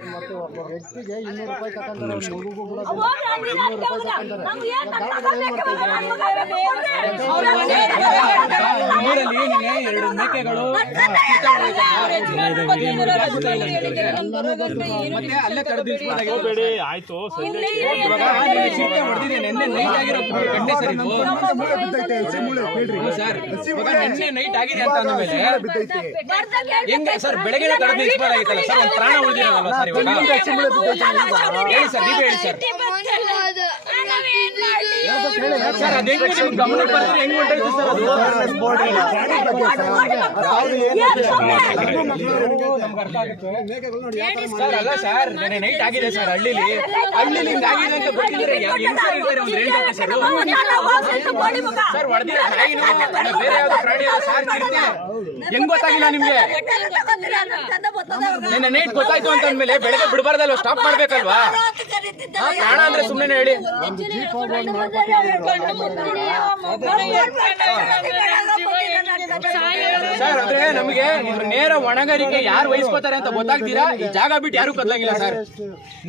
ಮತ್ತೆ ಒಬ್ಬ ವ್ಯಕ್ತಿಗೆ 200 ರೂಪಾಯಿ ತಗೊಂತಾರೆ, ಹುಡುಗು ಕೂಡ ಎರಡು ಮೇಕೆಗಳು ಮತ್ತೆ ಅಲ್ಲೇ ತಡೆದಿರಿ ಆಯ್ತು ಸರ್ ನಿನ್ನೆ ನೈಟ್ ಆಗಿದೆ ಅಂತ ಅಂದಮೇಲೆ ಹೆಂಗೆ ಸರ್ ಬೆಳಗ್ಗೆ ತಡೆದು ನಿಲ್ಸ್ಬೋದಾಗಿತ್ತಲ್ಲ ಸರ್, ಒಂದು ಪ್ರಾಣ ಉಳಿದಿರಲ್ಲ ಸರ್ ಇವಾಗ. ಹೇಳಿ ಸರ್, ನೀವೇ ಹೇಳಿ ಸರ್. ಸರ್ ಅದು ಹೆಂಗೆ ನಿಮ್ಗೆ ಗಮನಕ್ಕೆ ಬರ್ತೀರಿ, ಹೆಂಗ್ ಹೊಂಟೈತಿ ಸರ್ ಅದು? ಸರ್ ಅಲ್ಲ ಸರ್, ನೆನೆ ನೈಟ್ ಆಗಿದೆ ಸರ್ ಹಳ್ಳಿಲಿ ಹಿಂಗ್ ಆಗಿದೆ ಅಂತ ಗೊತ್ತಿದ್ರೆ ಹೆಂಗ್ ಸರ್ ಇರ್ತಾರೆ ಒಂದು ರೇಂಜ್ ಹಾಕಿ ಸರ್. ಸರ್ ಹೊಡೆದಿರ ನಾಯಿನೂ ಬೇರೆ ಯಾವ್ದು ಪ್ರಾಣಿ ಸರ್ ಹೆಂಗ್ ಗೊತ್ತಾಗಿಲ್ಲ ನಿಮ್ಗೆ? ನೆನ್ನೆ ನೈಟ್ ಗೊತ್ತಾಯ್ತು ಅಂತ ಅಂದ್ಮೇಲೆ ಬೆಳಗ್ಗೆ ಬಿಡಬಾರ್ದಲ್ವ, ಸ್ಟಾಪ್ ಮಾಡ್ಬೇಕಲ್ವಾ? ಪ್ರಾಣ ಅಂದ್ರೆ ಸುಮ್ಮನೆ ಹೇಳಿ. ಸರ್ ಅಂದ್ರೆ ನಮಗೆ ನೇರ ಹೊಣೆಗಾರಿಕೆ ಯಾರು ವಹಿಸ್ಕೋತಾರೆ ಅಂತ ಗೊತ್ತಾಗ್ತೀರಾ? ಈ ಜಾಗ ಬಿಟ್ಟು ಯಾರು ಕದ್ಲಂಗಿಲ್ಲ ಸರ್.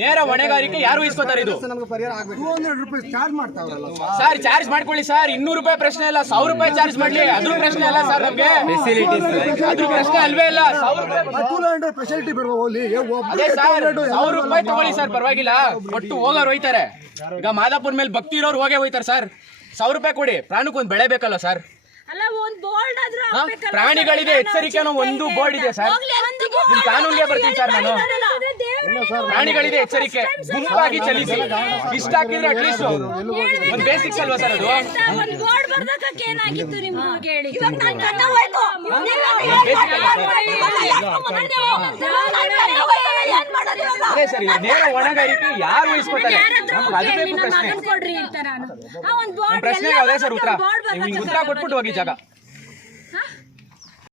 ನೇರ ಹೊಣೆಗಾರಿಕೆ ಯಾರು ವಹಿಸ್ಕೋತಾರೆ? ಇದು ಸರ್ ಚಾರ್ಜ್ ಮಾಡ್ಕೊಳ್ಳಿ ಸರ್, 200 ರೂಪಾಯಿ ಪ್ರಶ್ನೆ ಇಲ್ಲ, 1000 ರೂಪಾಯಿ ಚಾರ್ಜ್ ಮಾಡ್ಲಿ, ಅದ್ರ ಪ್ರಶ್ನೆ ಅಲ್ಲ ಸರ್. ನಮ್ಗೆ ಅದ್ರ ಪ್ರಶ್ನೆ ಅಲ್ವೇ ಇಲ್ಲ. 1000 ರೂಪಾಯಿ ಅದೇ ಸರ್, 1000 ರೂಪಾಯಿ ತಗೊಳ್ಳಿ ಸರ್, ಪರವಾಗಿಲ್ಲ. ಒಟ್ಟು ಹೋಗೋರು ಹೋಯ್ತಾರೆ. ಈಗ ಮಾದಾಪುರ ಮೇಲೆ ಭಕ್ತಿ ಇರೋರು ಹೋಗೇ ಹೋಯ್ತಾರೆ ಸರ್. 1000 ರೂಪಾಯಿ ಕೊಡಿ, ಪ್ರಾಣಕ್ಕೆ ಒಂದು ಬೆಳೆ ಬೇಕಲ್ಲ ಸರ್. ಪ್ರಾಣಿಗಳಿದೆ ಎಚ್ಚರಿಕೆ ಅನ್ನೋ ಒಂದು ಬೋರ್ಡ್ ಇದೆ ಸರ್. ನಿಮ್ ಕಾನೂನಿಗೆ ಬರ್ತೀನಿ ಸರ್ ನಾನು. ಪ್ರಾಣಿಗಳಿದೆ ಎಚ್ಚರಿಕೆ, ಗುಂಪಾಗಿ ಚಲಿಸಿ, ಇಷ್ಟ ಹಾಕಿದ್ರೆ ಅಟ್ಲೀಸ್ಟ್ ಒಂದು ಬೇಸಿಕ್ಸ್ ಅಲ್ವಾ ಸರ್ ಅದು? ಅದೇ ಸರ್, ನೇರ ಹೊಣೆಗಾರಿಕೆ ಯಾರು ವಹಿಸ್ಕೊತಾರೆ? ಅದು ಬೇಕು ಪ್ರಶ್ನೆ. ಪ್ರಶ್ನೆಗೆ ಅದೇ ಸರ್ ಉತ್ತರ. ನಿಮ್ಗೆ ಉತ್ತರ ಕೊಟ್ಬಿಟ್ಟು ಹೋಗಿ ಜಾಗ.